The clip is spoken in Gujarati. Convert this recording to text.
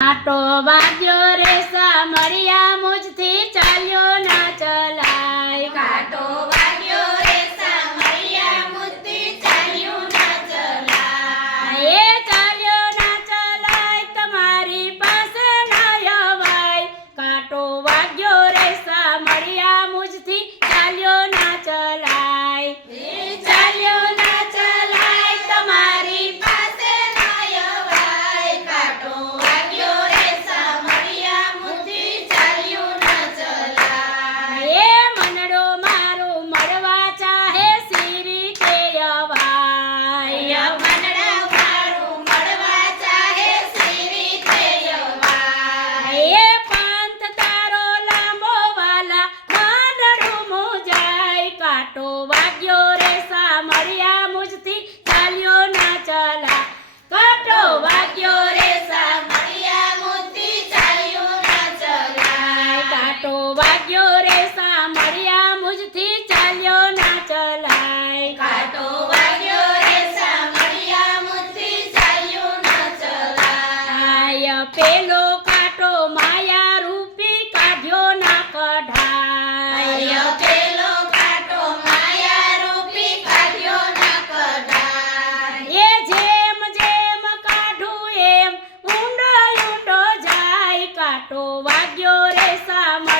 આટો વાગ્યો રે સામરિયા. કાટો માયા રૂપી કાઢ્યો ના એ જેમ જેમ કાઢું એમ ઊંડો ઊંડો જાય. કાટો વાગ્યો રે સામા